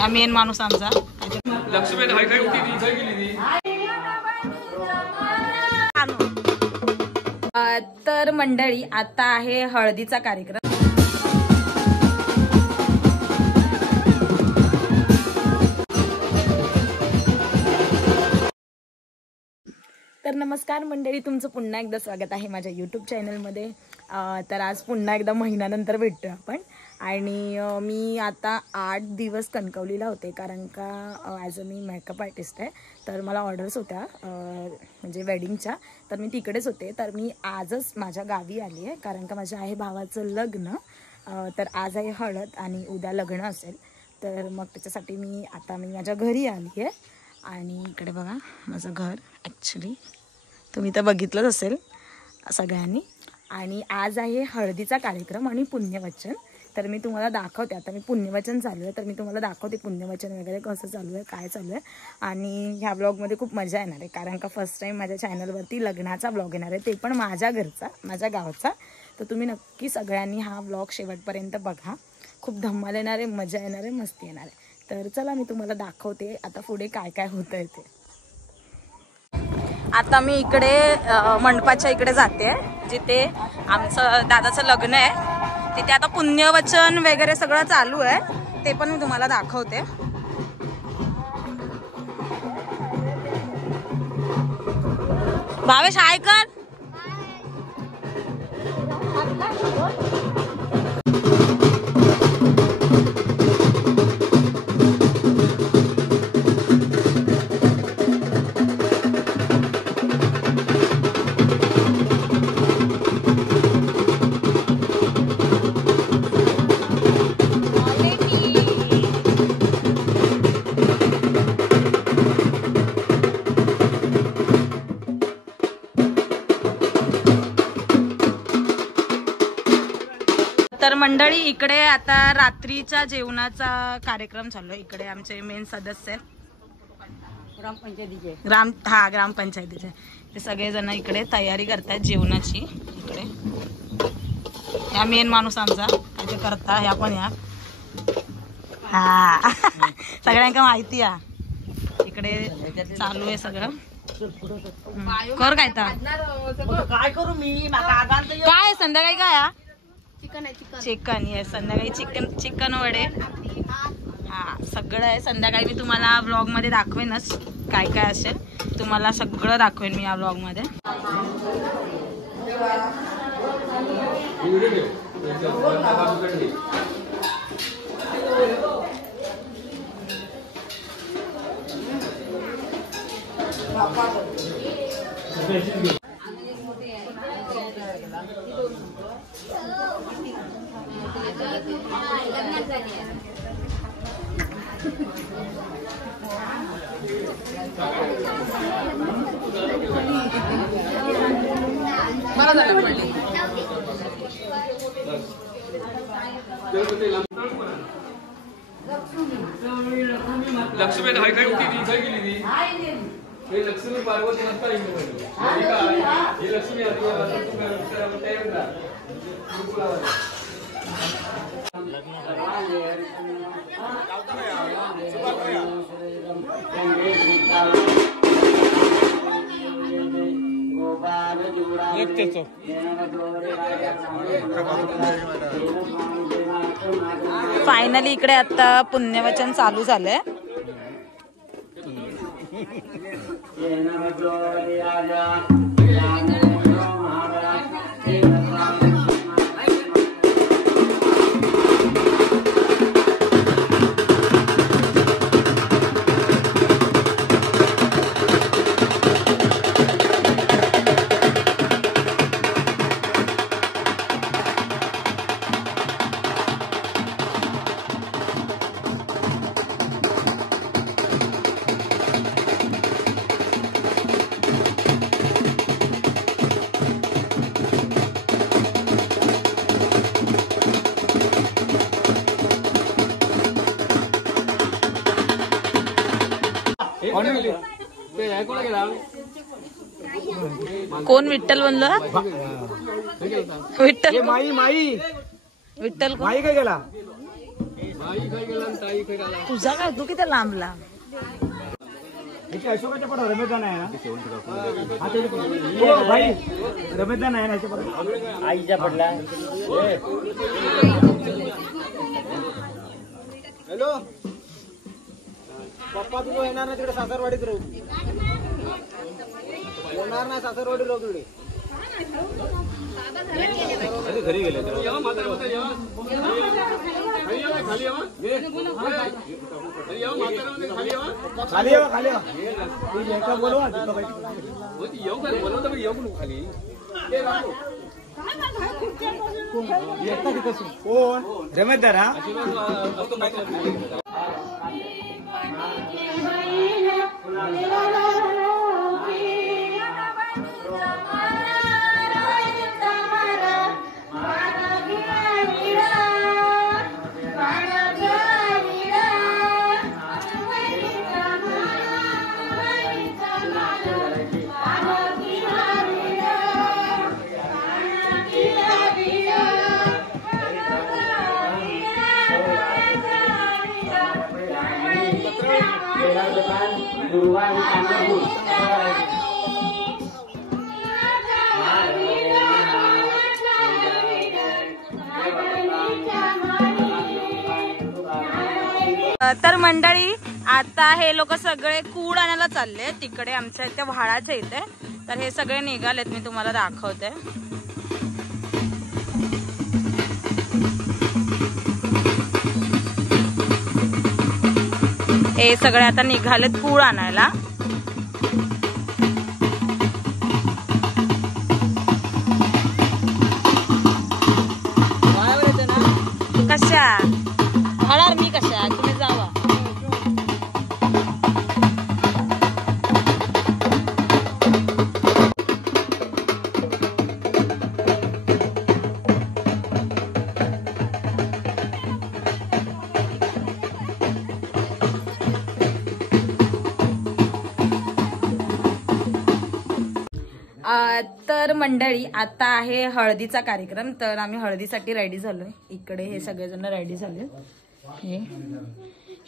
हा मेन माणूस आमचा लक्ष्मी तर मंडळी आता आहे हळदीचा कार्यक्रम। तर नमस्कार मंडळी, तुमचं पुन्हा एकदा स्वागत आहे माझ्या यूट्यूब चॅनलमध्ये। तर आज पुन्हा एकदा महिन्यानंतर भेटतो आपण आणि मी आता 8 दिवस कणकवलीला होते, कारण का as a me makeup artist आहे। तर मला ऑर्डर्स होत्या म्हणजे वेडिंगच्या, तर मी तिकडेच होते। तर मी आजच माझ्या गावी आली आहे, कारण का माझ्या आहे भावाचं लग्न। तर आज आहे हळद आणि उद्या लग्न असेल, तर मग त्याच्यासाठी मी माझ्या घरी आली आहे। आणि इकडे बघा माझं घर, ॲक्च्युली तुम्ही तर बघितलंच असेल सगळ्यांनी। आणि आज आहे हळदीचा कार्यक्रम आणि पुण्यवचन, तर मी तुम्हाला दाखवते। आता मी पुण्यवचन चालू आहे, तर मी तुम्हाला दाखवते पुण्यवचन वगैरे कसं चालू आहे, काय चालू आहे। आणि ह्या ब्लॉगमध्ये खूप मजा येणार आहे, कारण का फर्स्ट टाईम माझ्या चॅनलवरती लग्नाचा ब्लॉग येणार आहे, ते पण माझ्या घरचा, माझ्या गावचा। तर तुम्ही नक्की सगळ्यांनी हा ब्लॉग शेवटपर्यंत बघा, खूप धमाल येणार आहे, मजा येणार आहे, मस्ती येणार आहे। तर चला मी तुम्हाला दाखवते आता पुढे काय काय होतं आहे ते। आता मी इकडे मंडपाच्या इकडे जाते, जिथे आमचं दादाचं लग्न आहे। तिथे आता पुण्यवचन वगैरे सगळं चालू आहे, ते पण मी तुम्हाला दाखवते। भावेश हाय कर। तर मंडळी इकडे आता रात्रीच्या जेवणाचा कार्यक्रम चालू आहे। इकडे आमचे मेन सदस्य ग्रामपंचायतीचे ते सगळेजण इकडे तयारी करतायत जेवणाची। इकडे ह्या मेन माणूस आमचा काय करता, ह्या पण या हा सगळ्यांना माहिती आहे। इकडे चालू आहे सगळं, कर काय करू मी, काय संध्याकाळी काय चिकन आहे, संध्याकाळी चिकन वडे, हा सगळं आहे। संध्याकाळी मी तुम्हाला व्लॉग मध्ये दाखवेनच काय काय असेल, तुम्हाला सगळं दाखवेन मी या व्लॉग मध्ये। लक्ष्मी हाय काय होती ती काय गेली ती हे लक्ष्मी पार्वती नसता हे लक्ष्मी फायनली इकडे आता पुण्यवचन चालू झालंय। कोण विठ्ठल बनलं? विठ्ठल माई माई विठ्ठल माई काय गेला? तुझा काय तू किती लांबला अशोकाच्या पडा रमेशदान आहे ना भाई रमेशदान आहे ना आईच्या पडला हॅलो पप्पा तुझं येणार ना तिकडे सासरवाडीत राहू येणार नाही सासरवाडी राहू तिकडे घरी गेले खाली खाली बोलवा कोण रमेशदार हा तर मंडळी आता हे लोक सगळे कूड आणायला चालले तिकडे आमच्या इथे व्हाळाच्या इथे. तर हे सगळे निघालेत, मी तुम्हाला दाखवते. हे सगळे आता निघालेत कूड आणायला. कशा हळार मी कशा तुम्ही जावा. तर मंडळी आता आहे हळदीचा कार्यक्रम. तर आम्ही हळदीसाठी रेडी झालोय. इकडे हे सगळेजण रेडी झाले.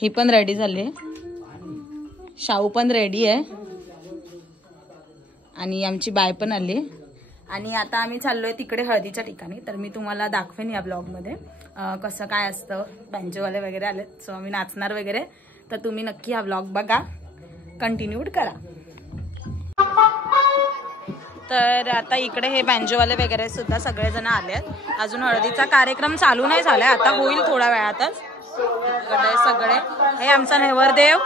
ही पण रेडी झाले, शाहू पण रेडी आहे आणि आमची बाय पण आली. आणि आता आम्ही चाललोय तिकडे हळदीच्या ठिकाणी. तर मी तुम्हाला दाखवेन या ब्लॉगमध्ये कसं काय असतं. बँजोवाले वगैरे आलेत, सो आम्ही नाचणार वगैरे. तर तुम्ही नक्की हा ब्लॉग बघा, कंटिन्यूड करा. तर आता इकडे हे बँजोवाले वगैरे सुद्धा सगळेजण आलेत. अजून हळदीचा कार्यक्रम चालू नाही झालाय, आता होईल थोड्या वेळातच. इकडे सगळे हे आमचा नैवेद्य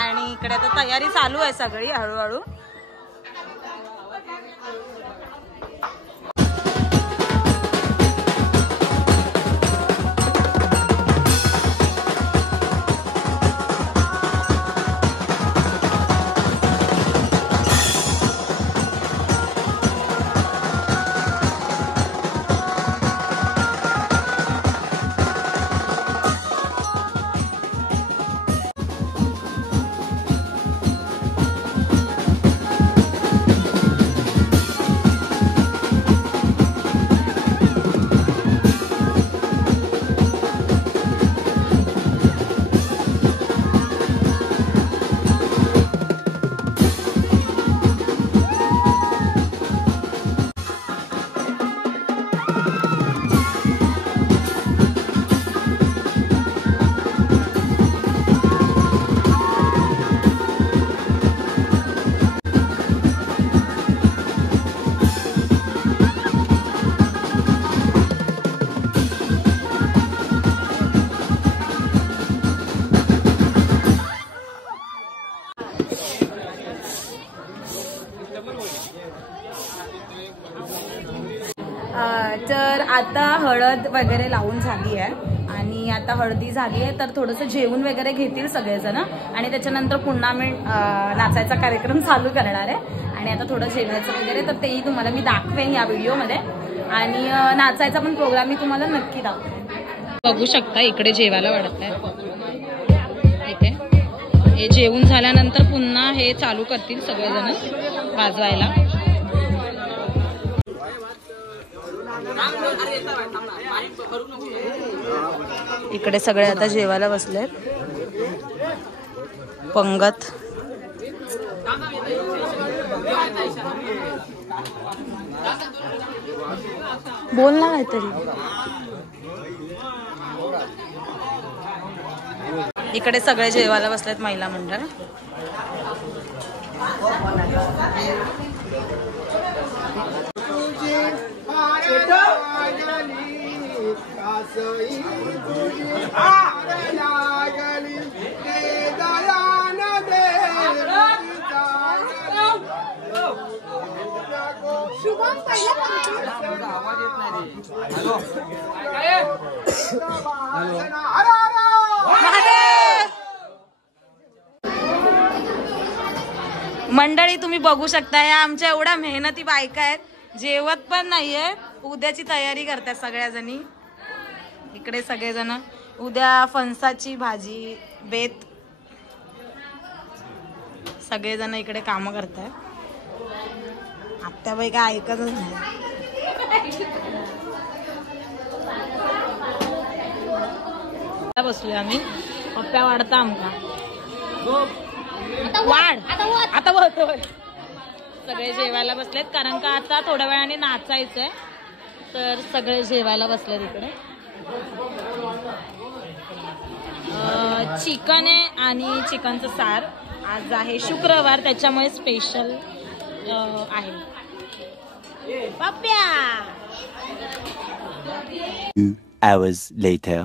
आणि इकडे आता तयारी चालू आहे सगळी हळूहळू. तर आता हळद वगैरे लावून झाली आहे आणि आता हळदी झाली आहे. तर थोडंसं जेवण वगैरे घेतील सगळेजण आणि त्याच्यानंतर पुन्हा आम्ही नाचायचा कार्यक्रम चालू करणार आहे. आणि आता थोडं जेवायचं वगैरे तर तेही तुम्हाला मी दाखवेन या व्हिडिओमध्ये. आणि नाचायचा पण प्रोग्राम मी तुम्हाला नक्की दाखवेन. बघू शकता इकडे जेवायला वाढत आहे. इथे हे जेवण झाल्यानंतर पुन्हा हे चालू करतील सगळेजण वाजवायला. इकडे सगळे आता जेवायला बसलेत. पंगत बोल ना काहीतरी. इकडे सगळे जेवायला बसलेत महिला मंडळ. मंडळी तुम्ही बघू शकता, या आमच्या एवढ्या मेहनती बायका आहेत, जेवत पण नाहीये, उद्याची तयारी करतात सगळ्या जणी. इकडे सगळेजण उद्या फणसाची भाजी बेत सगळेजण इकडे काम करतात. आत्याबाई काय ऐकतच नाही. बसलोय आम्ही. पप्प्या वाढता आमका वाढ आता होतोय. सगळे जेवायला बसलेत कारण का आता थोड्या वेळाने नाचायचंय, तर सगळे जेवायला बसलेत. इकडे चिकन आहे आणि चिकनचं सार. आज आहे शुक्रवार, त्याच्यामुळे स्पेशल आहे. पप्प्या. 2 hours later.